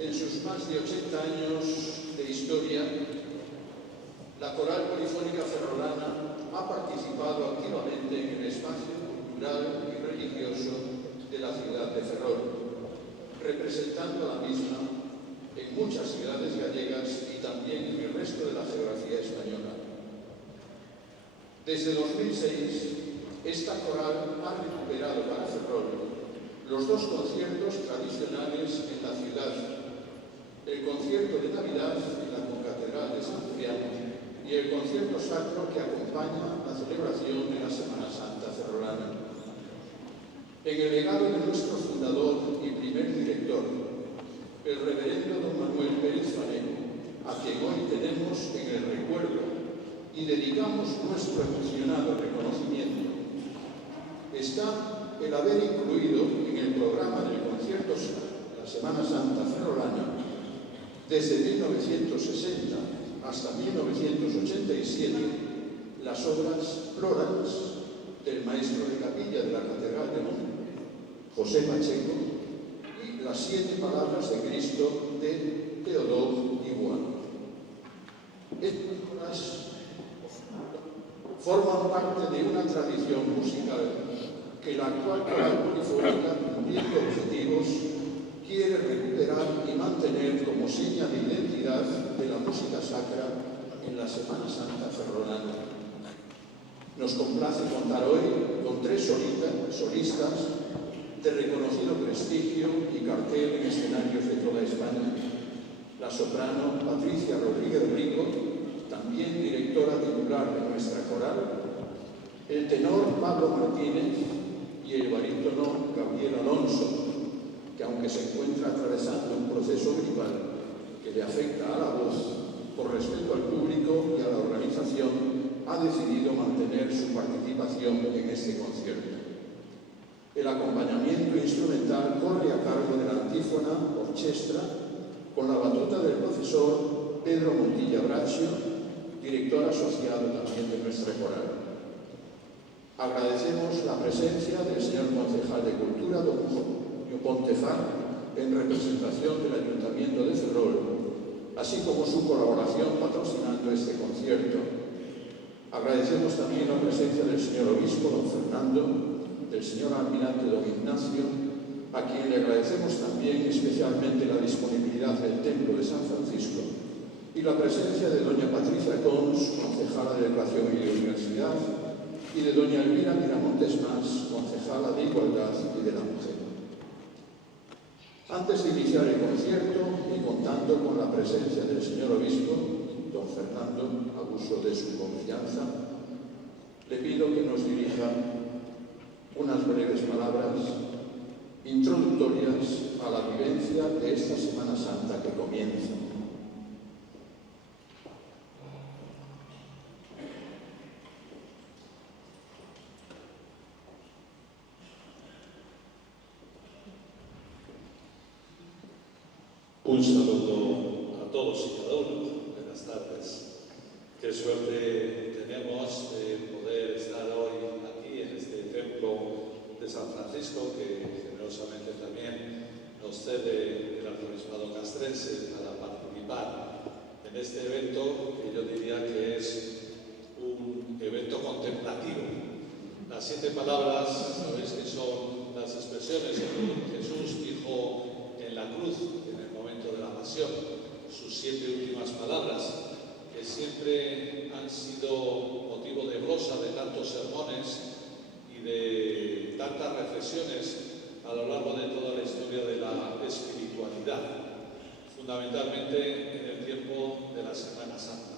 En sus más de 80 años de historia, la Coral Polifónica Ferrolana ha participado activamente en el espacio cultural y religioso de la ciudad de Ferrol, representando a la misma en muchas ciudades gallegas y también en el resto de la geografía española. Desde 2006, esta coral ha recuperado para Ferrol los dos conciertos tradicionales en la ciudad: el concierto de Navidad en la Concatedral de San Cipriano y el concierto sacro que acompaña la celebración de la Semana Santa ferrolana. En el legado de nuestro fundador y primer director, el reverendo don Manuel Pérez Faneco, a quien hoy tenemos en el recuerdo y dedicamos nuestro emocionado reconocimiento, está el haber incluido en el programa del concierto de la Semana Santa ferrolana desde 1960 hasta 1987 las obras Florans del maestro de capilla de la Catedral de Monte, José Pacheco, y las 7 palabras de Cristo de Teodoro Igual. Estas obras forman parte de una tradición musical que la actual coral polifónica, cumpliendo objetivos, quiere recuperar y mantener como seña de identidad de la música sacra en la Semana Santa ferrolana. Nos complace contar hoy con 3 solistas de reconocido prestigio y cartel en escenarios de toda España: la soprano Patricia Rodríguez Rico, también directora titular de nuestra coral; el tenor Pablo Martínez y el barítono Gabriel Alonso, que aunque se encuentra atravesando un proceso gripal que le afecta a la voz, por respeto al público y a la organización, ha decidido mantener su participación en este concierto. El acompañamiento instrumental corre a cargo de la antífona orchestra, con la batuta del profesor Pedro Montilla Braccio, director asociado también de nuestra coral. Agradecemos la presencia del señor concejal de Cultura, don Julio Pontefar, en representación del Ayuntamiento de Ferrol, así como su colaboración patrocinando este concierto. Agradecemos también la presencia del señor obispo, don Fernando, del señor almirante, don Ignacio, a quien le agradecemos también especialmente la disponibilidad del Templo de San Francisco, y la presencia de doña Patricia Cons, concejala de Educación y de Universidad, y de doña Elvira Miramontes Mas, concejala de Igualdad y de la Mujer. Antes de iniciar el concierto y contando con la presencia del señor obispo, don Fernando, a uso de su confianza, le pido que nos dirija unas breves palabras introductorias a la vivencia de esta Semana Santa que comienza. Un saludo a todos y cada uno. Buenas tardes. Qué suerte tenemos de poder estar hoy aquí en este templo de San Francisco, que generosamente también nos cede el arzobispado castrense para participar en este evento, que yo diría que es un evento contemplativo. Las 7 palabras, sabéis que son las expresiones que Jesús dijo en la cruz, de la pasión, sus 7 últimas palabras, que siempre han sido motivo de glosa de tantos sermones y de tantas reflexiones a lo largo de toda la historia de la espiritualidad, fundamentalmente en el tiempo de la Semana Santa.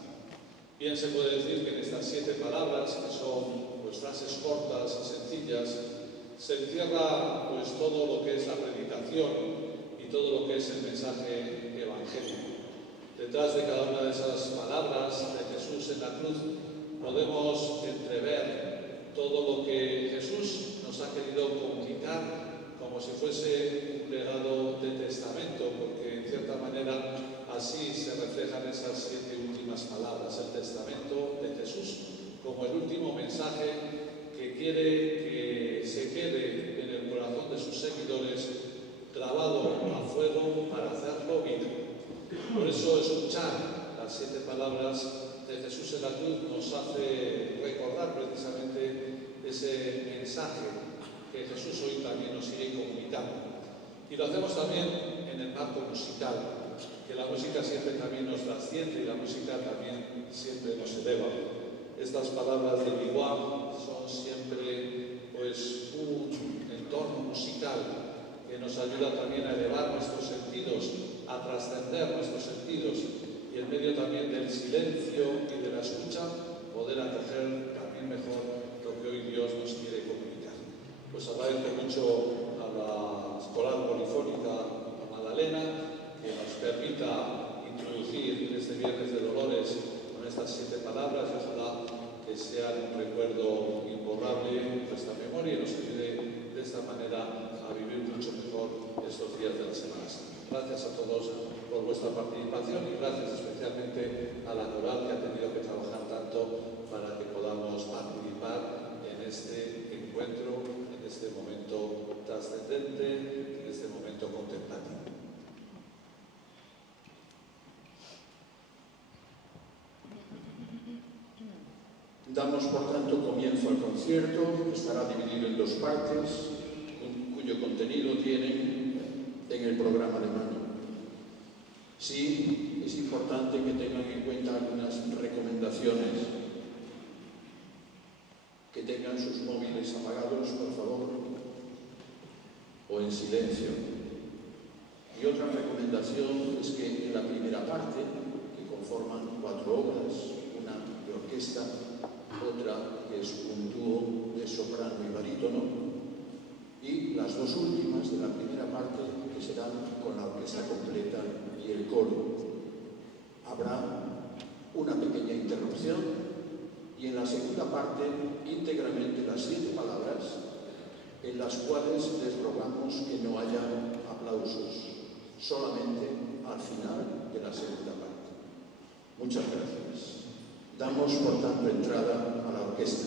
Bien se puede decir que en estas 7 palabras, que son pues frases cortas y sencillas, se encierra pues todo lo que es la predicación y todo lo que es el mensaje evangélico. Detrás de cada una de esas palabras de Jesús en la cruz podemos entrever todo lo que Jesús nos ha querido comunicar como si fuese un legado de testamento, porque en cierta manera así se reflejan esas 7 últimas palabras, el testamento de Jesús como el último mensaje que quiere que se quede en el corazón de sus seguidores, grabado a fuego para hacerlo vida. las 7 palabras de Jesús en la cruz nos hace recordar precisamente ese mensaje que Jesús hoy también nos sigue comunicando. Y lo hacemos también en el marco musical, que la música siempre también nos trasciende y la música también siempre nos eleva. Estas palabras de Biguá son siempre pues un entorno musical que nos ayuda también a elevar nuestros sentidos, a trascender nuestros sentidos y en medio también del silencio y de la escucha poder acoger también mejor lo que hoy Dios nos quiere comunicar. Pues agradezco mucho a la Coral Polifónica Magdalena que nos permita introducir este Viernes de Dolores con estas 7 palabras y ojalá que sean un recuerdo imborrable en nuestra memoria y nos ayude de esta manera a vivir mucho mejor estos días de la Semana Santa. Gracias a todos por vuestra participación y gracias especialmente a la coral que ha tenido que trabajar tanto para que podamos participar en este encuentro, en este momento trascendente, en este momento contemplativo. Damos, por tanto, comienzo al concierto, que estará dividido en 2 partes, cuyo contenido tienen en el programa de mano. Sí, es importante que tengan en cuenta algunas recomendaciones, que tengan sus móviles apagados, por favor, o en silencio. Y otra recomendación es que en la primera parte, que conforman 4 obras, una de orquesta, otra que es un dúo de soprano y barítono, y las 2 últimas de la primera parte que serán con la orquesta completa y el coro. Habrá una pequeña interrupción y en la segunda parte íntegramente las 7 palabras en las cuales les rogamos que no haya aplausos, solamente al final de la segunda parte. Muchas gracias. Damos, por tanto, entrada a la orquesta.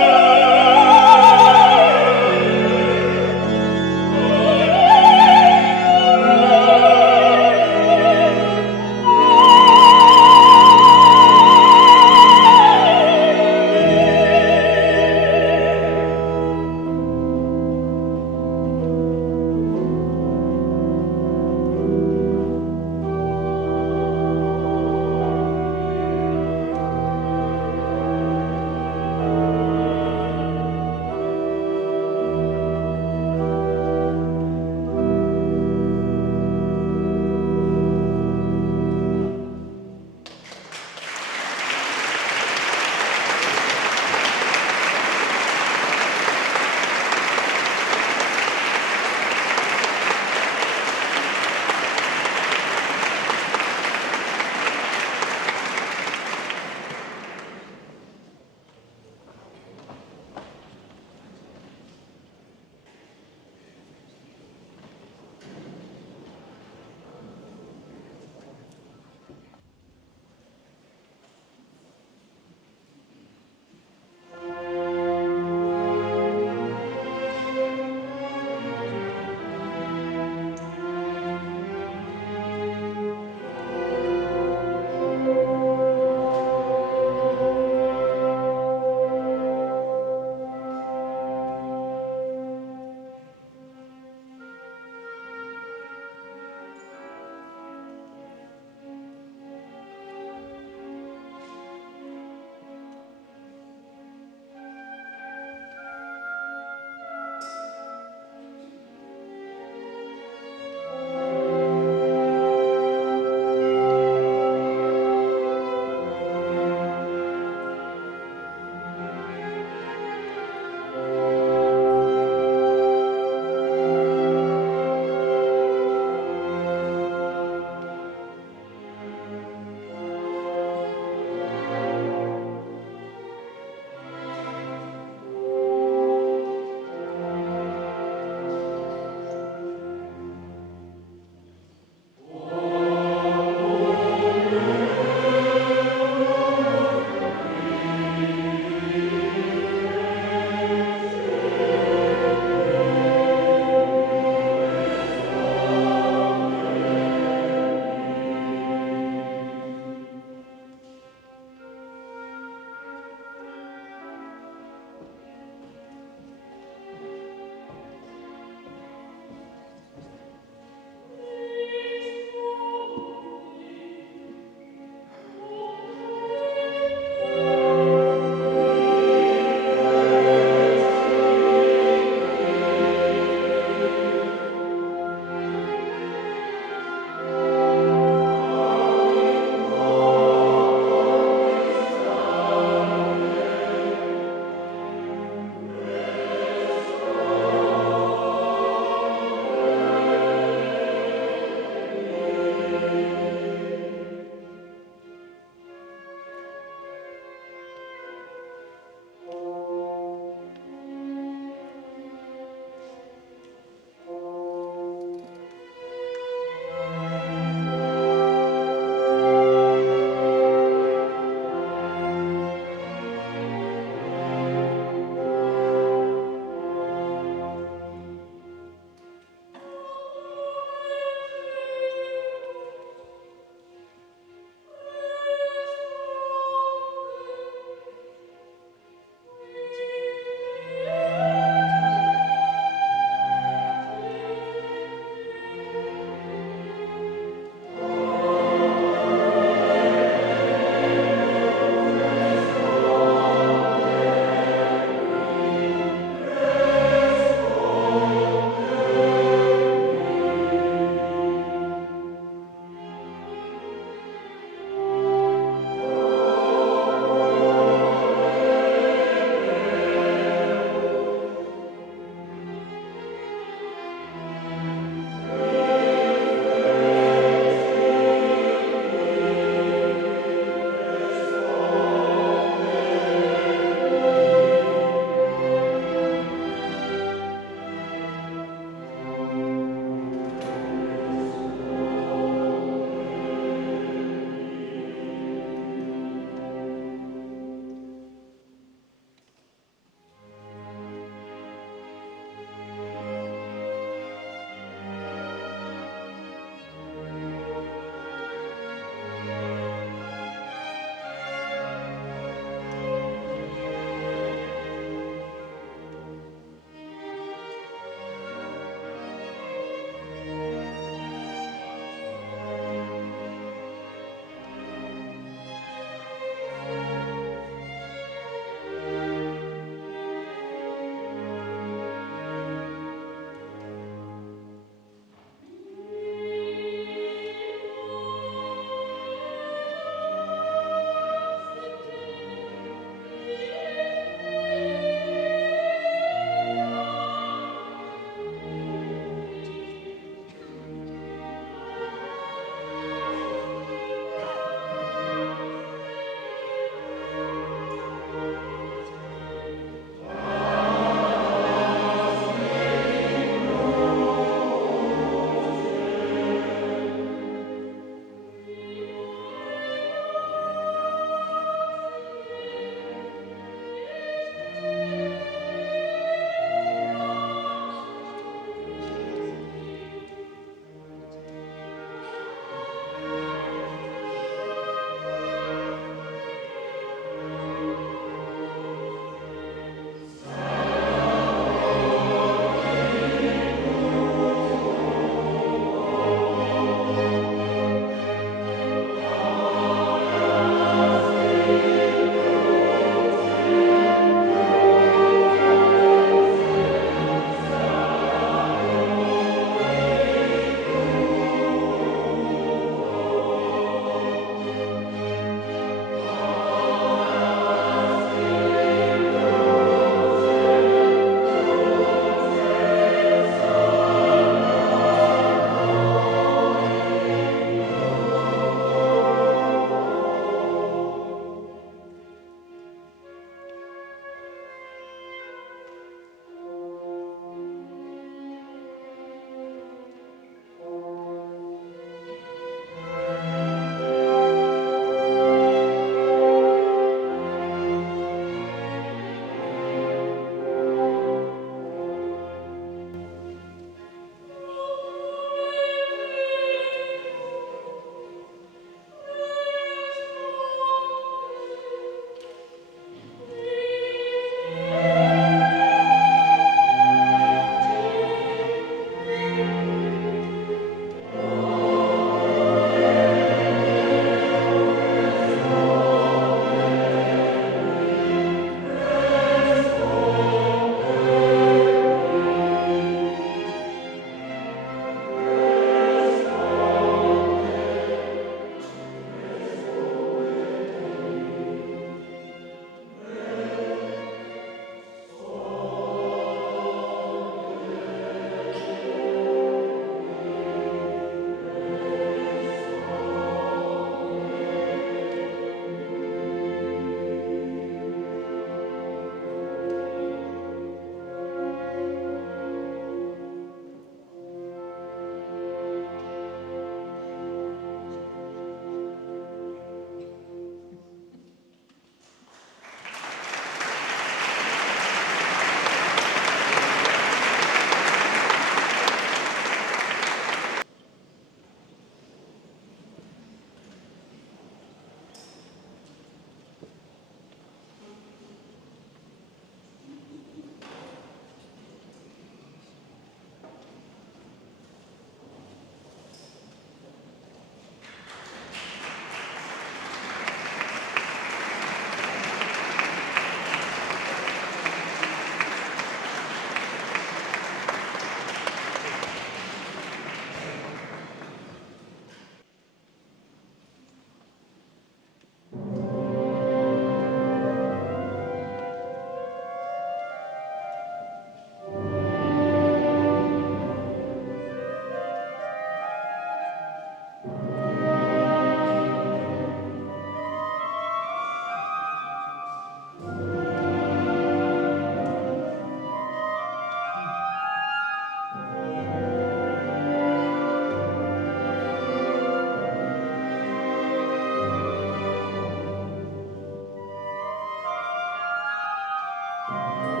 Amén.